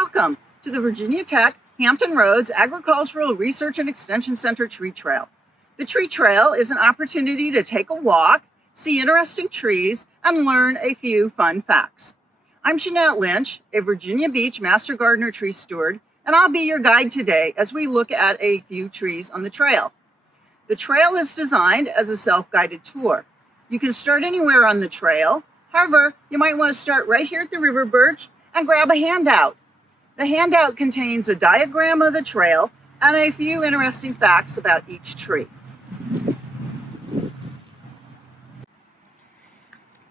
Welcome to the Virginia Tech Hampton Roads Agricultural Research and Extension Center Tree Trail. The Tree Trail is an opportunity to take a walk, see interesting trees, and learn a few fun facts. I'm Jeanette Lynch, a Virginia Beach Master Gardener tree steward, and I'll be your guide today as we look at a few trees on the trail. The trail is designed as a self-guided tour. You can start anywhere on the trail. However, you might want to start right here at the river birch and grab a handout. The handout contains a diagram of the trail and a few interesting facts about each tree.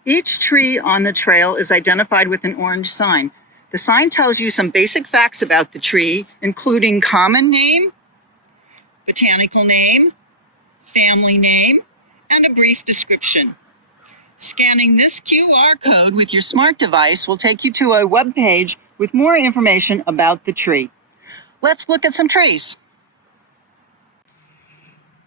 Each tree on the trail is identified with an orange sign. The sign tells you some basic facts about the tree, including common name, botanical name, family name, and a brief description. Scanning this QR code with your smart device will take you to a web page with more information about the tree. Let's look at some trees.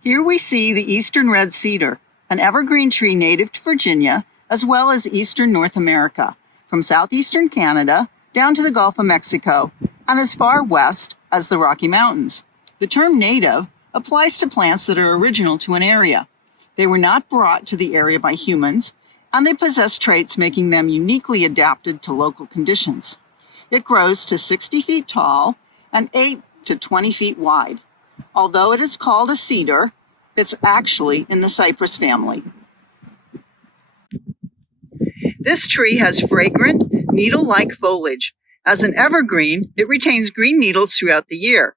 Here we see the eastern red cedar, an evergreen tree native to Virginia, as well as eastern North America, from southeastern Canada down to the Gulf of Mexico, and as far west as the Rocky Mountains. The term native applies to plants that are original to an area. They were not brought to the area by humans, and they possess traits making them uniquely adapted to local conditions. It grows to 60 feet tall and 8 to 20 feet wide. Although it is called a cedar, it's actually in the cypress family. This tree has fragrant, needle-like foliage. As an evergreen, it retains green needles throughout the year.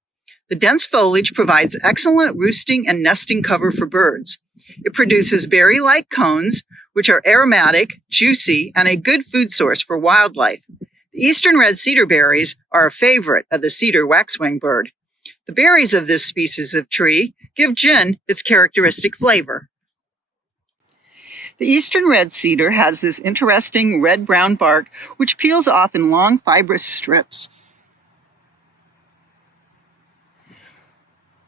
The dense foliage provides excellent roosting and nesting cover for birds. It produces berry-like cones, which are aromatic, juicy, and a good food source for wildlife. The eastern red cedar berries are a favorite of the cedar waxwing bird. The berries of this species of tree give gin its characteristic flavor. The eastern red cedar has this interesting red-brown bark which peels off in long fibrous strips.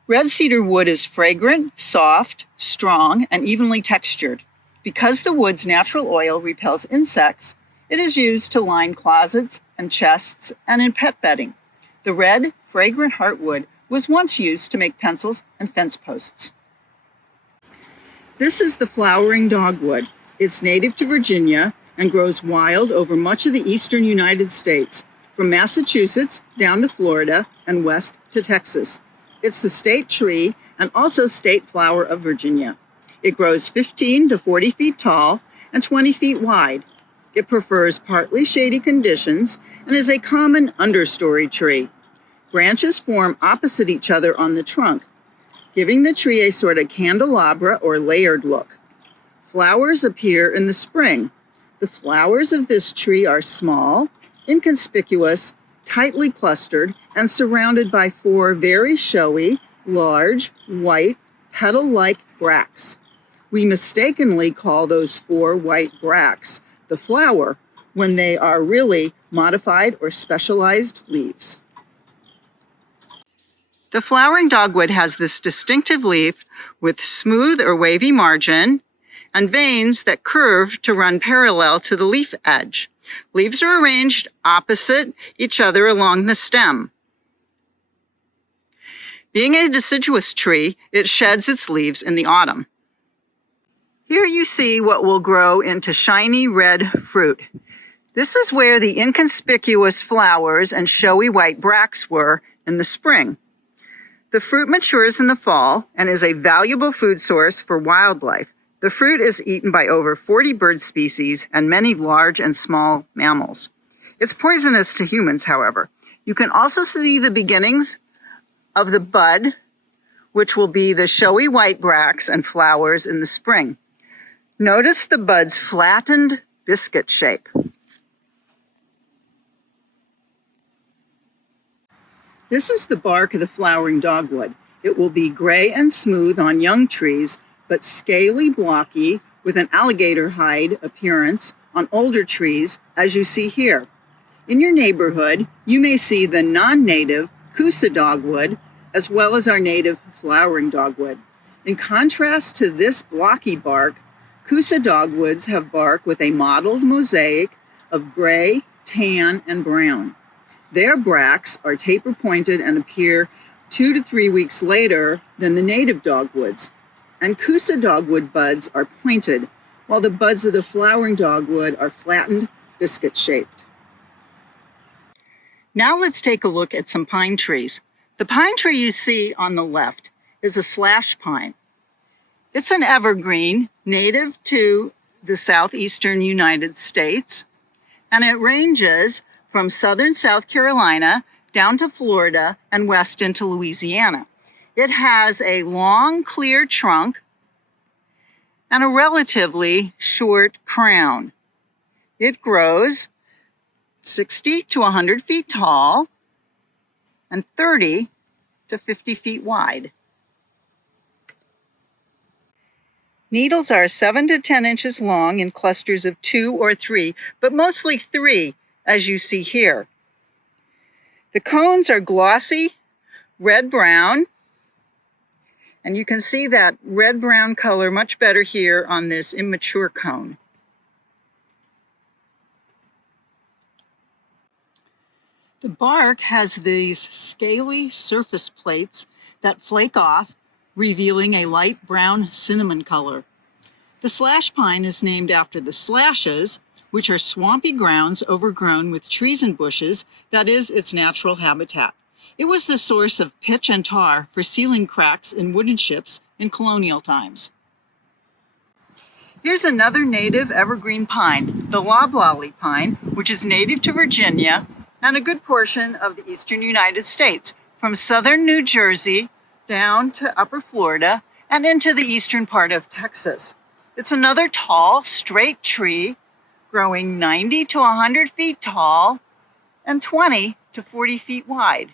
Red cedar wood is fragrant, soft, strong, and evenly textured. Because the wood's natural oil repels insects, it is used to line closets and chests and in pet bedding. The red, fragrant heartwood was once used to make pencils and fence posts. This is the flowering dogwood. It's native to Virginia and grows wild over much of the eastern United States, from Massachusetts down to Florida and west to Texas. It's the state tree and also state flower of Virginia. It grows 15 to 40 feet tall and 20 feet wide. It prefers partly shady conditions and is a common understory tree. Branches form opposite each other on the trunk, giving the tree a sort of candelabra or layered look. Flowers appear in the spring. The flowers of this tree are small, inconspicuous, tightly clustered, and surrounded by 4 very showy, large, white, petal-like bracts. We mistakenly call those 4 white bracts the flower when they are really modified or specialized leaves. The flowering dogwood has this distinctive leaf with smooth or wavy margin and veins that curve to run parallel to the leaf edge. Leaves are arranged opposite each other along the stem. Being a deciduous tree, it sheds its leaves in the autumn. Here you see what will grow into shiny red fruit. This is where the inconspicuous flowers and showy white bracts were in the spring. The fruit matures in the fall and is a valuable food source for wildlife. The fruit is eaten by over 40 bird species and many large and small mammals. It's poisonous to humans, however. You can also see the beginnings of the bud, which will be the showy white bracts and flowers in the spring. Notice the bud's flattened biscuit shape. This is the bark of the flowering dogwood. It will be gray and smooth on young trees, but scaly, blocky, with an alligator hide appearance on older trees, as you see here. In your neighborhood, you may see the non-native Coosa dogwood, as well as our native flowering dogwood. In contrast to this blocky bark, Coosa dogwoods have bark with a mottled mosaic of gray, tan, and brown. Their bracts are taper-pointed and appear 2 to 3 weeks later than the native dogwoods. And Coosa dogwood buds are pointed, while the buds of the flowering dogwood are flattened, biscuit-shaped. Now let's take a look at some pine trees. The pine tree you see on the left is a slash pine. It's an evergreen native to the southeastern United States, and it ranges from southern South Carolina down to Florida and west into Louisiana. It has a long, clear trunk and a relatively short crown. It grows 60 to 100 feet tall and 30 to 50 feet wide. Needles are 7 to 10 inches long in clusters of 2 or 3, but mostly 3, as you see here. The cones are glossy, red-brown, and you can see that red-brown color much better here on this immature cone. The bark has these scaly surface plates that flake off, revealing a light brown cinnamon color. The slash pine is named after the slashes, which are swampy grounds overgrown with trees and bushes. That is its natural habitat. It was the source of pitch and tar for sealing cracks in wooden ships in colonial times. Here's another native evergreen pine, the loblolly pine, which is native to Virginia and a good portion of the eastern United States, from southern New Jersey down to upper Florida and into the eastern part of Texas. It's another tall, straight tree growing 90 to 100 feet tall and 20 to 40 feet wide.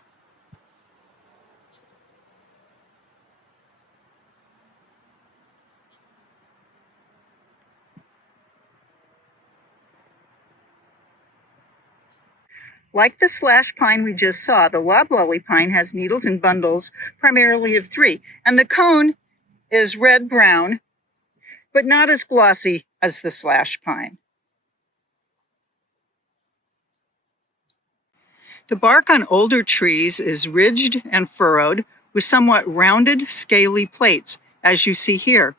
Like the slash pine we just saw, the loblolly pine has needles in bundles primarily of 3, and the cone is red-brown, but not as glossy as the slash pine. The bark on older trees is ridged and furrowed with somewhat rounded, scaly plates, as you see here.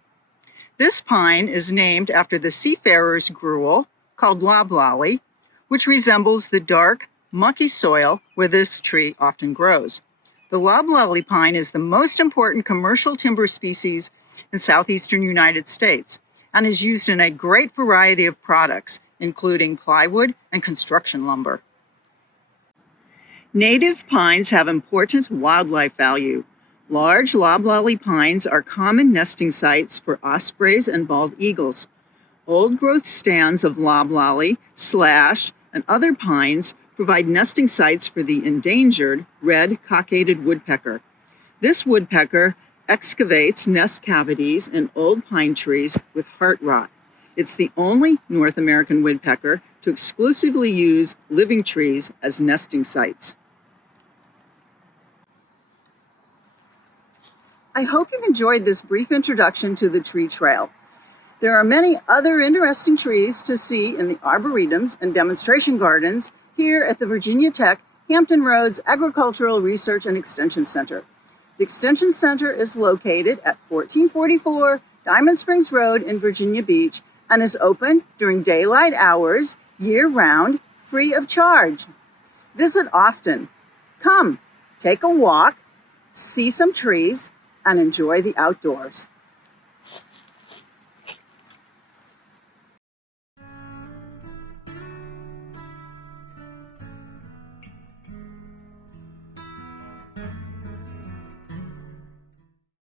This pine is named after the seafarer's gruel, called loblolly, which resembles the dark, mucky soil where this tree often grows. The loblolly pine is the most important commercial timber species in southeastern United States and is used in a great variety of products, including plywood and construction lumber. Native pines have important wildlife value. Large loblolly pines are common nesting sites for ospreys and bald eagles. Old-growth stands of loblolly, slash, and other pines provide nesting sites for the endangered red cockaded woodpecker. This woodpecker excavates nest cavities in old pine trees with heart rot. It's the only North American woodpecker to exclusively use living trees as nesting sites. I hope you've enjoyed this brief introduction to the tree trail. There are many other interesting trees to see in the arboretums and demonstration gardens here at the Virginia Tech Hampton Roads Agricultural Research and Extension Center. The Extension Center is located at 1444 Diamond Springs Road in Virginia Beach and is open during daylight hours, year-round, free of charge. Visit often. Come, take a walk, see some trees, and enjoy the outdoors.